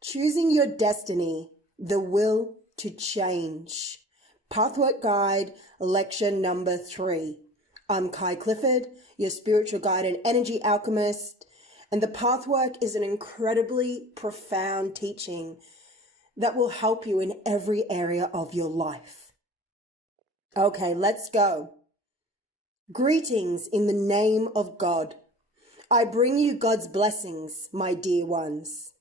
Choosing Your Destiny, the Will to Change. Pathwork Guide, Lecture Number 3. I'm Kai Clifford, your spiritual guide and energy alchemist, and the Pathwork is an incredibly profound teaching that will help you in every area of your life. Okay, let's go. Greetings in the name of God. I bring you God's blessings, my dear ones.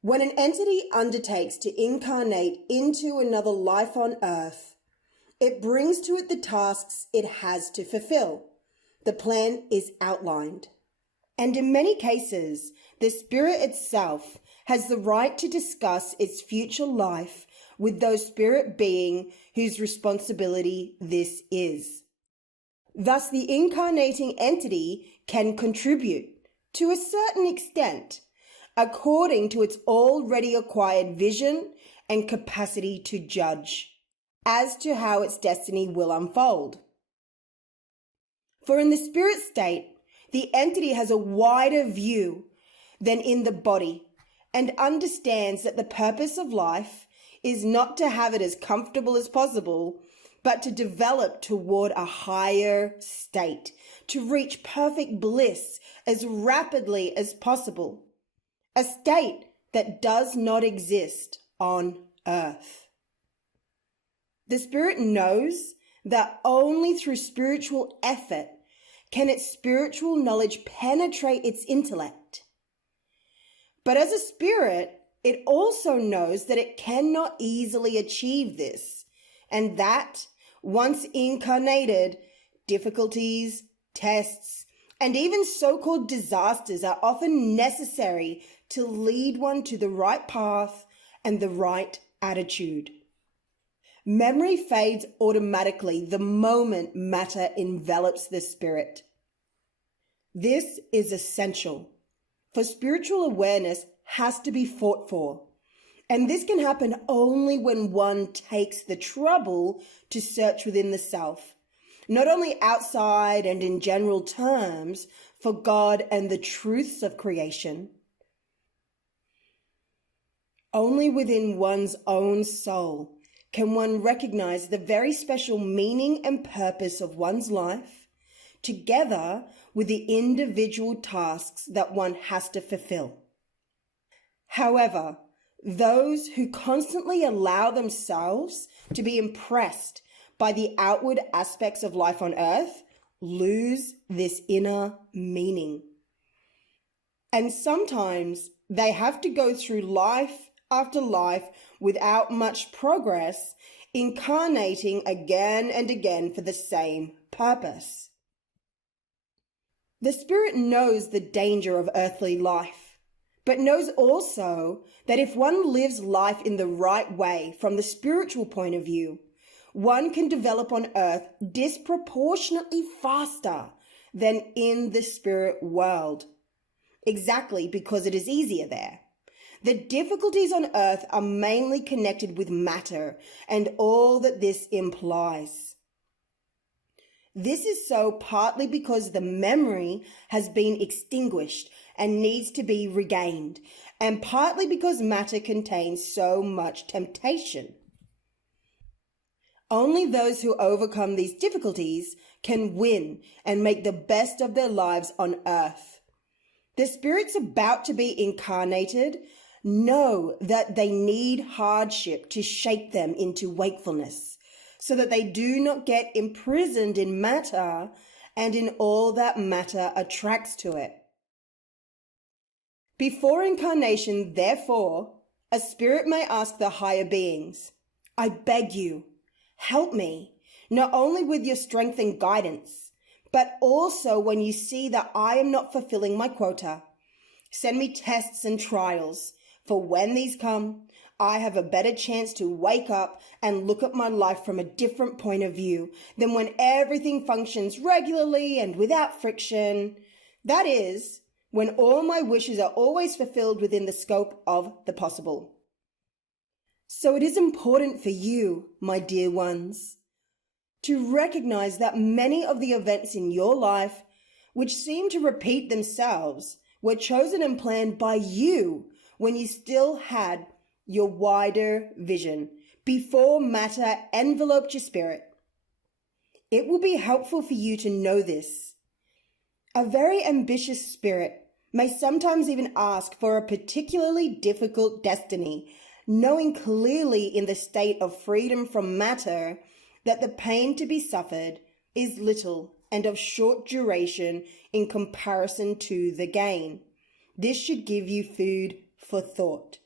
When an entity undertakes to incarnate into another life on earth, it brings to it the tasks it has to fulfill. The plan is outlined. And in many cases, the spirit itself has the right to discuss its future life with those spirit being whose responsibility this is. Thus, the incarnating entity can contribute, to a certain extent, according to its already acquired vision and capacity to judge, as to how its destiny will unfold. For in the spirit state, the entity has a wider view than in the body and understands that the purpose of life is not to have it as comfortable as possible, but to develop toward a higher state, to reach perfect bliss as rapidly as possible. A state that does not exist on earth. The spirit knows that only through spiritual effort can its spiritual knowledge penetrate its intellect. But as a spirit, it also knows that it cannot easily achieve this, and that, once incarnated, difficulties, tests, and even so-called disasters are often necessary to lead one to the right path and the right attitude. Memory fades automatically the moment matter envelops the spirit. This is essential, for spiritual awareness has to be fought for, and this can happen only when one takes the trouble to search within the self, not only outside and in general terms for God and the truths of creation. Only within one's own soul can one recognize the very special meaning and purpose of one's life, together with the individual tasks that one has to fulfill. However, those who constantly allow themselves to be impressed by the outward aspects of life on earth lose this inner meaning. And sometimes they have to go through life after life without much progress, incarnating again and again for the same purpose. The spirit knows the danger of earthly life, but knows also that if one lives life in the right way from the spiritual point of view, one can develop on earth disproportionately faster than in the spirit world, exactly because it is easier there. The difficulties on earth are mainly connected with matter and all that this implies. This is so partly because the memory has been extinguished and needs to be regained, and partly because matter contains so much temptation. Only those who overcome these difficulties can win and make the best of their lives on earth. The spirits about to be incarnated know that they need hardship to shape them into wakefulness, so that they do not get imprisoned in matter and in all that matter attracts to it. Before incarnation, therefore, a spirit may ask the higher beings, I beg you, help me, not only with your strength and guidance, but also when you see that I am not fulfilling my quota. Send me tests and trials, for when these come, I have a better chance to wake up and look at my life from a different point of view than when everything functions regularly and without friction. That is, when all my wishes are always fulfilled within the scope of the possible. So it is important for you, my dear ones, to recognize that many of the events in your life which seem to repeat themselves were chosen and planned by you when you still had your wider vision, before matter enveloped your spirit. It will be helpful for you to know this. A very ambitious spirit may sometimes even ask for a particularly difficult destiny, knowing clearly in the state of freedom from matter that the pain to be suffered is little and of short duration in comparison to the gain. This should give you food for thought.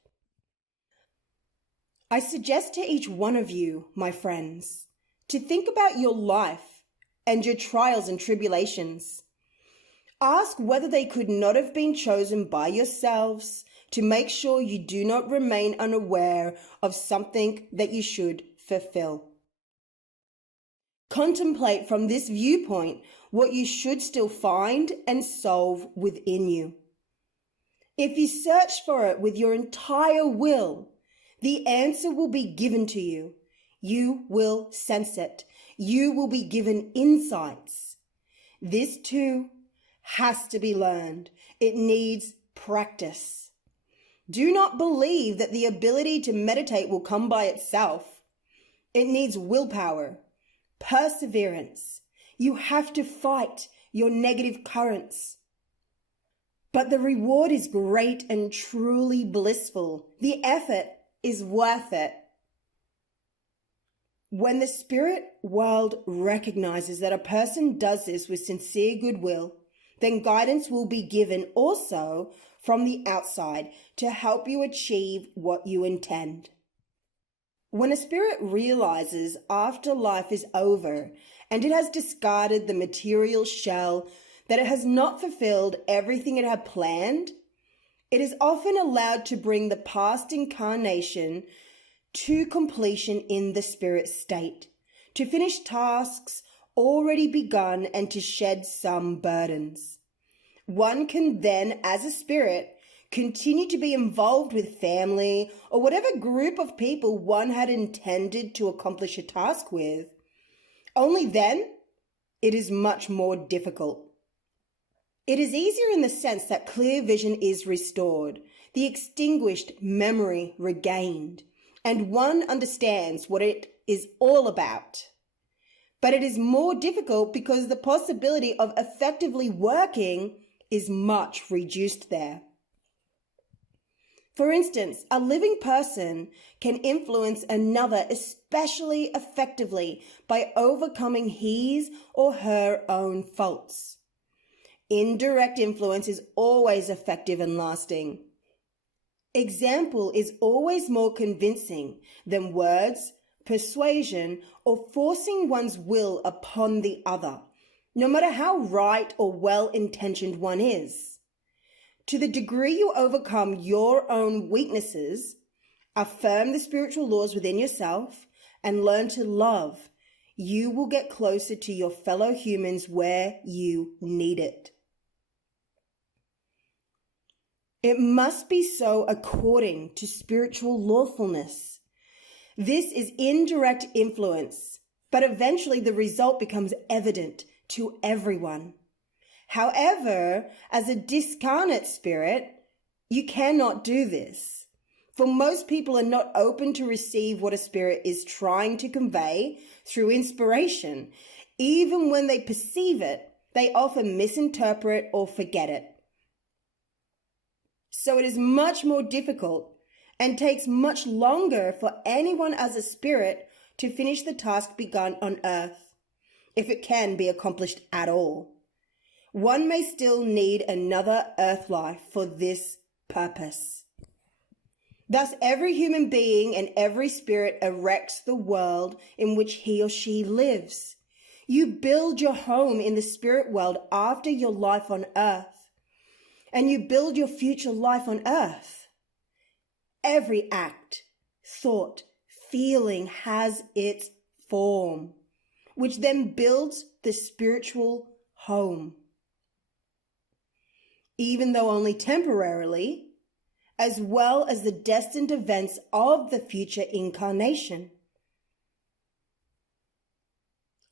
I suggest to each one of you, my friends, to think about your life and your trials and tribulations. Ask whether they could not have been chosen by yourselves to make sure you do not remain unaware of something that you should fulfill. Contemplate from this viewpoint what you should still find and solve within you. If you search for it with your entire will, the answer will be given to you. You will sense it. You will be given insights. This too has to be learned. It needs practice. Do not believe that the ability to meditate will come by itself. It needs willpower, perseverance. You have to fight your negative currents. But the reward is great and truly blissful. The effort is worth it. When the spirit world recognizes that a person does this with sincere goodwill, then guidance will be given also from the outside to help you achieve what you intend. When a spirit realizes after life is over and it has discarded the material shell that it has not fulfilled everything it had planned, it is often allowed to bring the past incarnation to completion in the spirit state, to finish tasks already begun and to shed some burdens. One can then, as a spirit, continue to be involved with family or whatever group of people one had intended to accomplish a task with. Only then, it is much more difficult. It is easier in the sense that clear vision is restored, the extinguished memory regained, and one understands what it is all about. But it is more difficult because the possibility of effectively working is much reduced there. For instance, a living person can influence another especially effectively by overcoming his or her own faults. Indirect influence is always effective and lasting. Example is always more convincing than words, persuasion, or forcing one's will upon the other, no matter how right or well-intentioned one is. To the degree you overcome your own weaknesses, affirm the spiritual laws within yourself, and learn to love, you will get closer to your fellow humans where you need it. It must be so according to spiritual lawfulness. This is indirect influence, but eventually the result becomes evident to everyone. However, as a discarnate spirit, you cannot do this. For most people are not open to receive what a spirit is trying to convey through inspiration. Even when they perceive it, they often misinterpret or forget it. So it is much more difficult and takes much longer for anyone as a spirit to finish the task begun on earth, if it can be accomplished at all. One may still need another earth life for this purpose. Thus, every human being and every spirit erects the world in which he or she lives. You build your home in the spirit world after your life on earth, and you build your future life on earth. Every act, thought, feeling has its form, which then builds the spiritual home. Even though only temporarily, as well as the destined events of the future incarnation.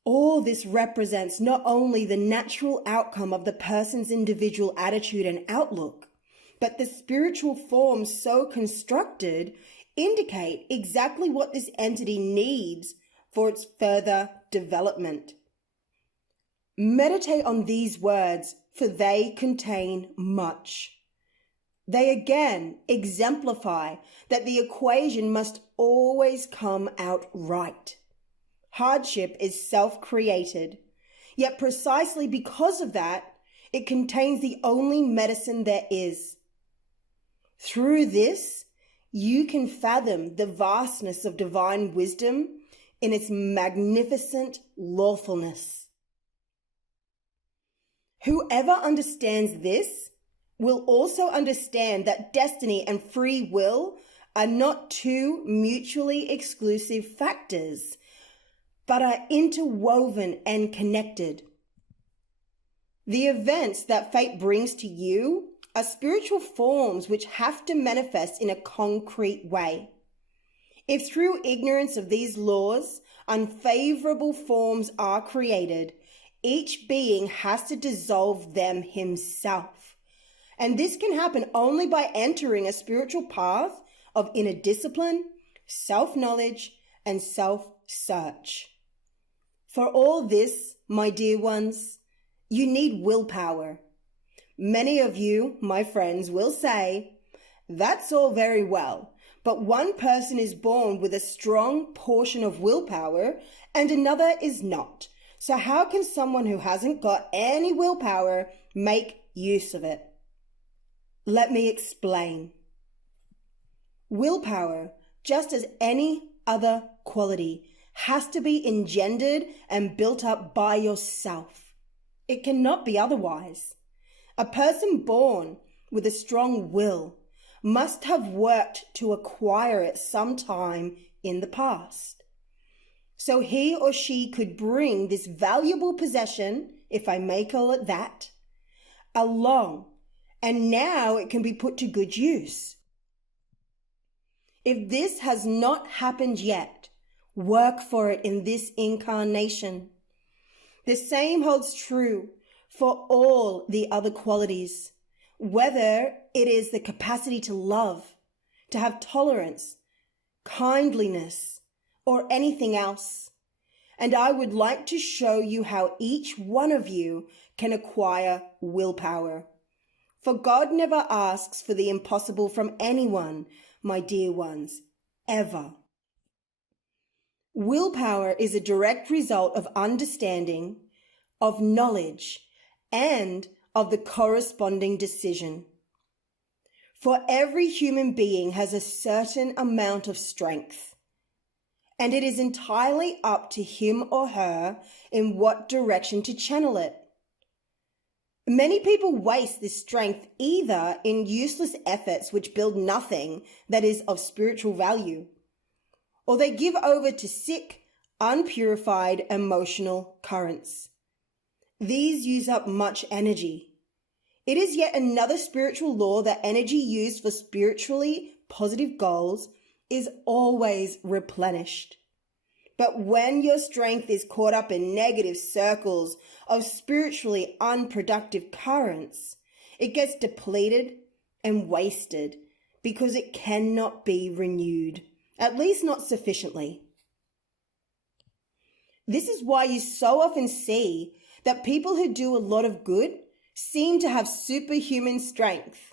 All this represents not only the natural outcome of the person's individual attitude and outlook, but the spiritual forms so constructed indicate exactly what this entity needs for its further development. Meditate on these words, for they contain much. They again exemplify that the equation must always come out right. Hardship is self-created, yet precisely because of that, it contains the only medicine there is. Through this, you can fathom the vastness of divine wisdom in its magnificent lawfulness. Whoever understands this will also understand that destiny and free will are not two mutually exclusive factors, but are interwoven and connected. The events that fate brings to you are spiritual forms which have to manifest in a concrete way. If through ignorance of these laws, unfavorable forms are created, each being has to dissolve them himself. And this can happen only by entering a spiritual path of inner discipline, self-knowledge, and self-search. For all this, my dear ones, you need willpower. Many of you, my friends, will say, that's all very well, but one person is born with a strong portion of willpower and another is not. So how can someone who hasn't got any willpower make use of it? Let me explain. Willpower, just as any other quality, has to be engendered and built up by yourself. It cannot be otherwise. A person born with a strong will must have worked to acquire it sometime in the past. So he or she could bring this valuable possession, if I may call it that, along, and now it can be put to good use. If this has not happened yet, work for it in this incarnation. The same holds true for all the other qualities, whether it is the capacity to love, to have tolerance, kindliness, or anything else. And I would like to show you how each one of you can acquire willpower. For God never asks for the impossible from anyone, my dear ones, ever. Willpower is a direct result of understanding, of knowledge, and of the corresponding decision. For every human being has a certain amount of strength, and it is entirely up to him or her in what direction to channel it. Many people waste this strength either in useless efforts which build nothing that is of spiritual value, or they give over to sick, unpurified emotional currents. These use up much energy. It is yet another spiritual law that energy used for spiritually positive goals is always replenished. But when your strength is caught up in negative circles of spiritually unproductive currents, it gets depleted and wasted because it cannot be renewed, at least not sufficiently. This is why you so often see that people who do a lot of good seem to have superhuman strength.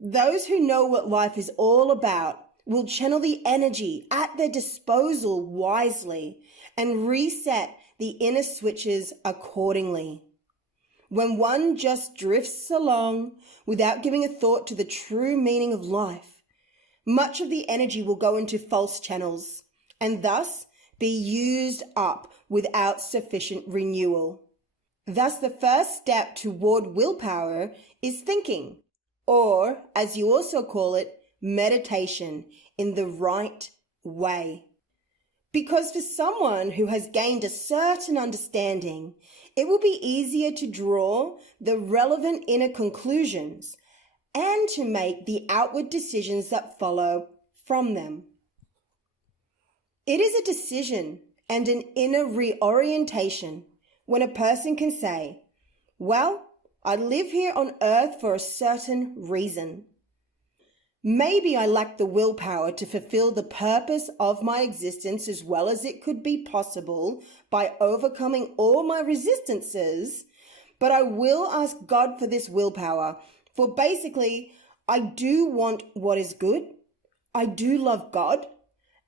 Those who know what life is all about will channel the energy at their disposal wisely and reset the inner switches accordingly. When one just drifts along without giving a thought to the true meaning of life, much of the energy will go into false channels and thus be used up without sufficient renewal. Thus, the first step toward willpower is thinking, or as you also call it, meditation in the right way. Because for someone who has gained a certain understanding, it will be easier to draw the relevant inner conclusions and to make the outward decisions that follow from them. It is a decision and an inner reorientation when a person can say, well, I live here on earth for a certain reason. Maybe I lack the willpower to fulfill the purpose of my existence as well as it could be possible by overcoming all my resistances, but I will ask God for this willpower. For basically, I do want what is good. I do love God,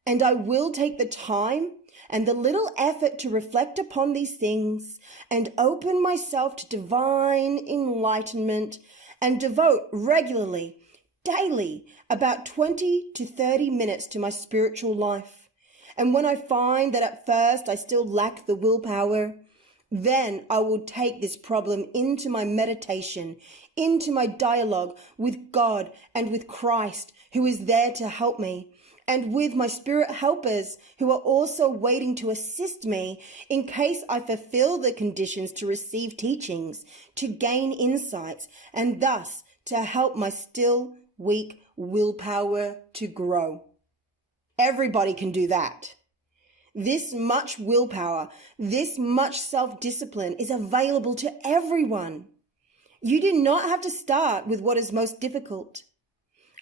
and I will take the time and the little effort to reflect upon these things and open myself to divine enlightenment and devote regularly, daily, about 20 to 30 minutes to my spiritual life. And when I find that at first I still lack the willpower, then I will take this problem into my meditation, into my dialogue with God and with Christ, who is there to help me, and with my spirit helpers who are also waiting to assist me in case I fulfill the conditions to receive teachings, to gain insights, and thus to help my still weak willpower to grow. Everybody can do that. This much willpower, this much self-discipline is available to everyone. You do not have to start with what is most difficult.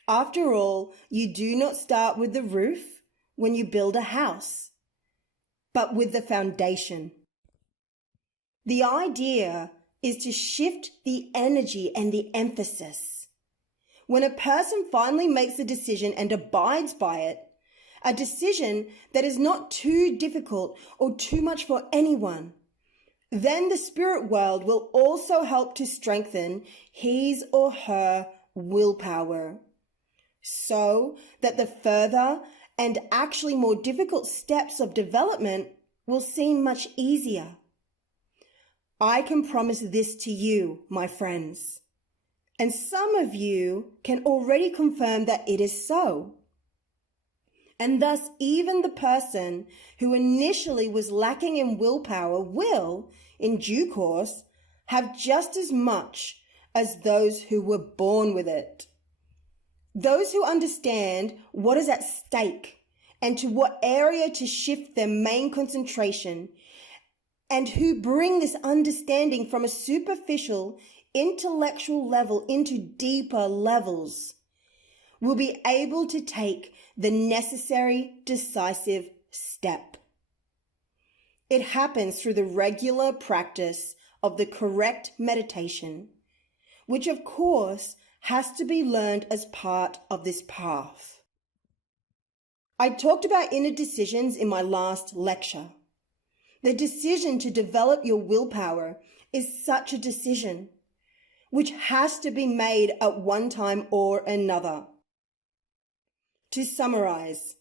After all, you do not start with the roof when you build a house, but with the foundation. The idea is to shift the energy and the emphasis. When a person finally makes a decision and abides by it, a decision that is not too difficult or too much for anyone, then the spirit world will also help to strengthen his or her willpower, so that the further and actually more difficult steps of development will seem much easier. I can promise this to you, my friends, and some of you can already confirm that it is so. And thus, even the person who initially was lacking in willpower will, in due course, have just as much as those who were born with it. Those who understand what is at stake and to what area to shift their main concentration, and who bring this understanding from a superficial, intellectual level into deeper levels, will be able to take the necessary decisive step. It happens through the regular practice of the correct meditation, which of course has to be learned as part of this path. I talked about inner decisions in my last lecture. The decision to develop your willpower is such a decision, which has to be made at one time or another. To summarize,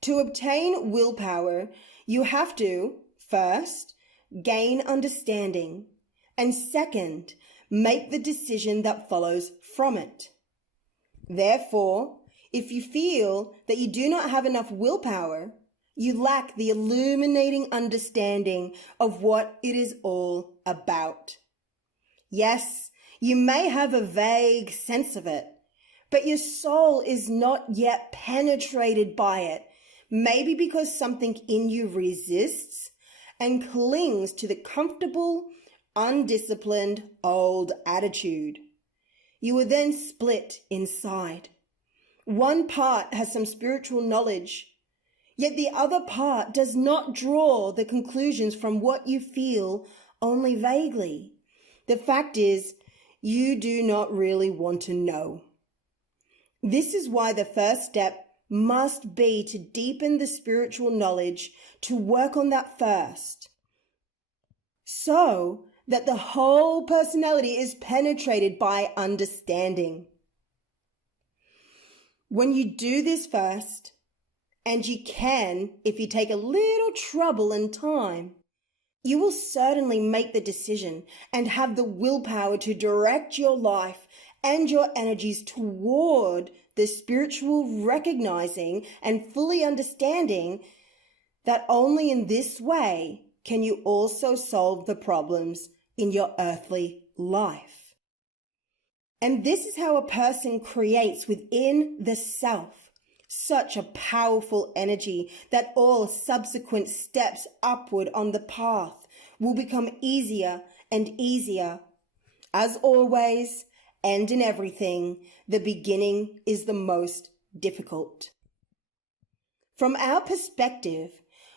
to obtain willpower, you have to, first, gain understanding, and second, make the decision that follows from it. Therefore, if you feel that you do not have enough willpower, you lack the illuminating understanding of what it is all about. Yes, you may have a vague sense of it, but your soul is not yet penetrated by it, maybe because something in you resists and clings to the comfortable, undisciplined old attitude. You are then split inside. One part has some spiritual knowledge, yet the other part does not draw the conclusions from what you feel only vaguely. The fact is, you do not really want to know. This is why the first step must be to deepen the spiritual knowledge, to work on that first, so that the whole personality is penetrated by understanding. When you do this first, and you can, if you take a little trouble and time, you will certainly make the decision and have the willpower to direct your life and your energies toward the spiritual recognizing and fully understanding that only in this way can you also solve the problems in your earthly life. And this is how a person creates within the self such a powerful energy that all subsequent steps upward on the path will become easier and easier. As always, and in everything, the beginning is the most difficult. From our perspective,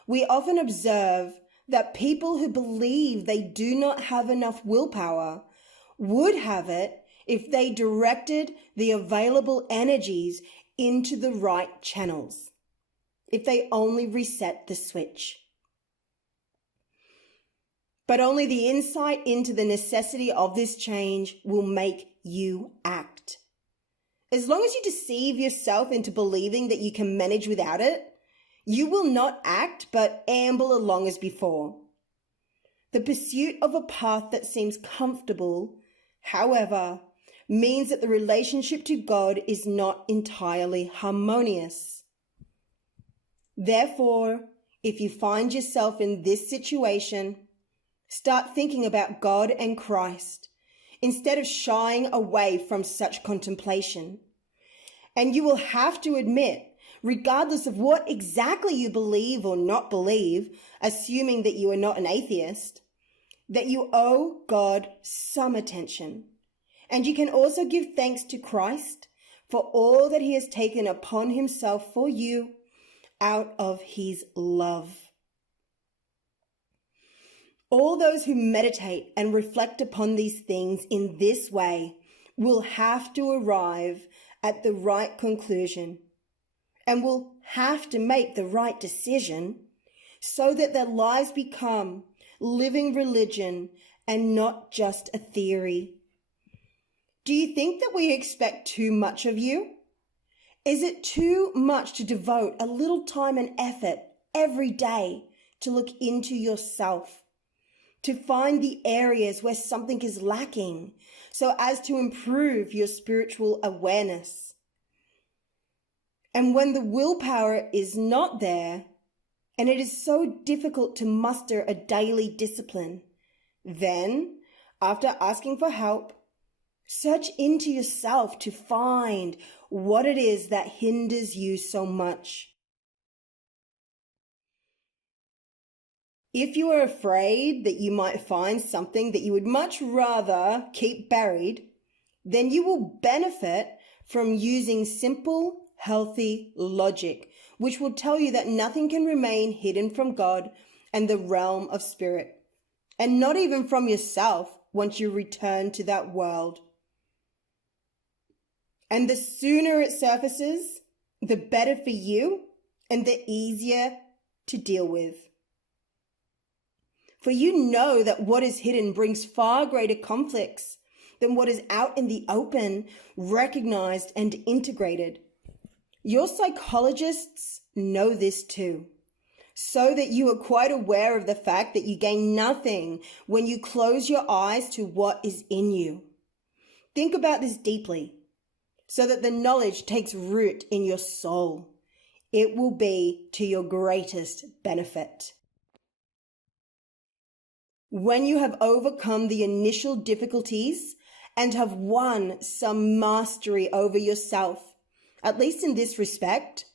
we often observe that people who believe they do not have enough willpower would have it if they directed the available energies into the right channels, if they only reset the switch. But only the insight into the necessity of this change will make you act. As long as you deceive yourself into believing that you can manage without it, you will not act but amble along as before. The pursuit of a path that seems comfortable, however, means that the relationship to God is not entirely harmonious. Therefore, if you find yourself in this situation, start thinking about God and Christ instead of shying away from such contemplation. And you will have to admit, regardless of what exactly you believe or not believe, assuming that you are not an atheist, that you owe God some attention. And you can also give thanks to Christ for all that he has taken upon himself for you out of his love. All those who meditate and reflect upon these things in this way will have to arrive at the right conclusion and will have to make the right decision so that their lives become living religion and not just a theory. Do you think that we expect too much of you? Is it too much to devote a little time and effort every day to look into yourself, to find the areas where something is lacking so as to improve your spiritual awareness? And when the willpower is not there, and it is so difficult to muster a daily discipline, then, after asking for help, search into yourself to find what it is that hinders you so much. If you are afraid that you might find something that you would much rather keep buried, then you will benefit from using simple, healthy logic, which will tell you that nothing can remain hidden from God and the realm of spirit, and not even from yourself once you return to that world. And the sooner it surfaces, the better for you and the easier to deal with. For you know that what is hidden brings far greater conflicts than what is out in the open, recognized and integrated. Your psychologists know this too, so that you are quite aware of the fact that you gain nothing when you close your eyes to what is in you. Think about this deeply, so that the knowledge takes root in your soul. It will be to your greatest benefit. When you have overcome the initial difficulties and have won some mastery over yourself, at least in this respect,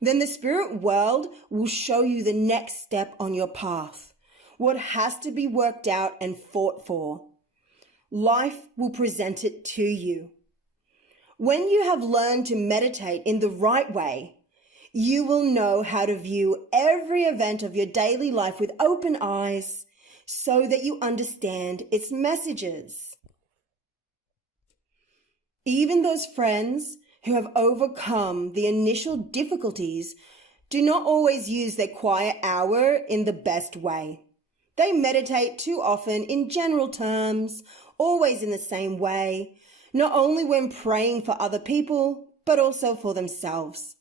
then the spirit world will show you the next step on your path, what has to be worked out and fought for. Life will present it to you. When you have learned to meditate in the right way, you will know how to view every event of your daily life with open eyes so that you understand its messages. Even those friends who have overcome the initial difficulties do not always use their quiet hour in the best way. They meditate too often in general terms, always in the same way, not only when praying for other people, but also for themselves.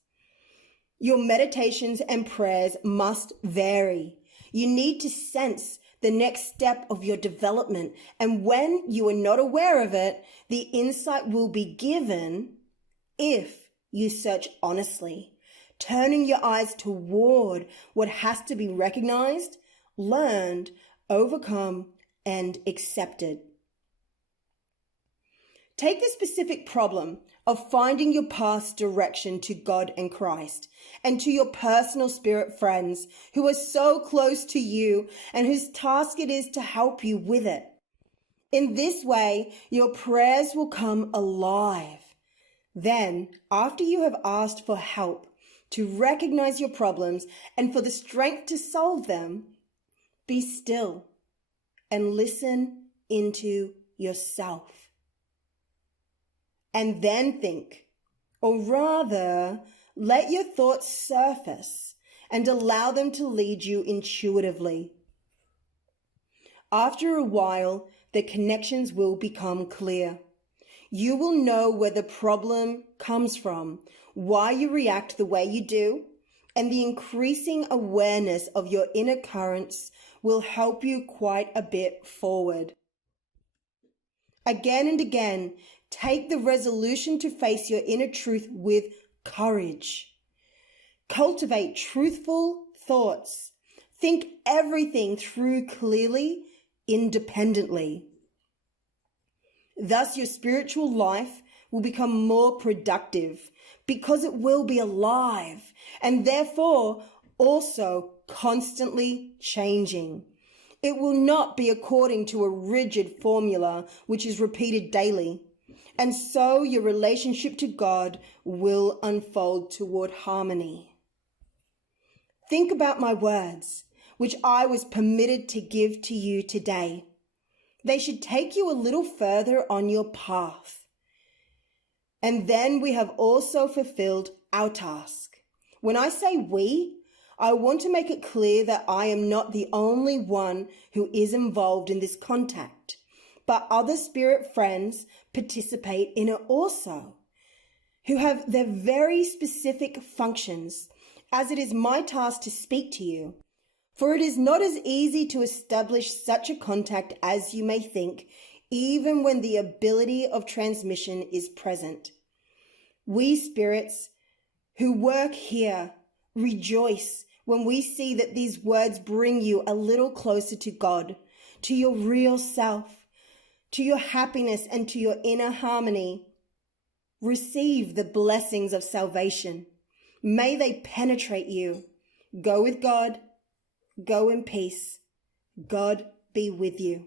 Your meditations and prayers must vary. You need to sense the next step of your development, and when you are not aware of it, the insight will be given if you search honestly, turning your eyes toward what has to be recognized, learned, overcome, and accepted. Take the specific problem of finding your path's direction to God and Christ, and to your personal spirit friends who are so close to you and whose task it is to help you with it. In this way, your prayers will come alive. Then, after you have asked for help to recognize your problems and for the strength to solve them, be still and listen into yourself. And then think, or rather, let your thoughts surface and allow them to lead you intuitively. After a while, the connections will become clear. You will know where the problem comes from, why you react the way you do, and the increasing awareness of your inner currents will help you quite a bit forward. Again and again, take the resolution to face your inner truth with courage. Cultivate truthful thoughts. Think everything through clearly, independently. Thus, your spiritual life will become more productive because it will be alive and therefore also constantly changing. It will not be according to a rigid formula which is repeated daily. And so your relationship to God will unfold toward harmony. Think about my words, which I was permitted to give to you today. They should take you a little further on your path. And then we have also fulfilled our task. When I say we, I want to make it clear that I am not the only one who is involved in this contact, but other spirit friends participate in it also, who have their very specific functions, as it is my task to speak to you. For it is not as easy to establish such a contact as you may think, even when the ability of transmission is present. We spirits who work here rejoice when we see that these words bring you a little closer to God, to your real self, to your happiness and to your inner harmony. Receive the blessings of salvation. May they penetrate you. Go with God. Go in peace. God be with you.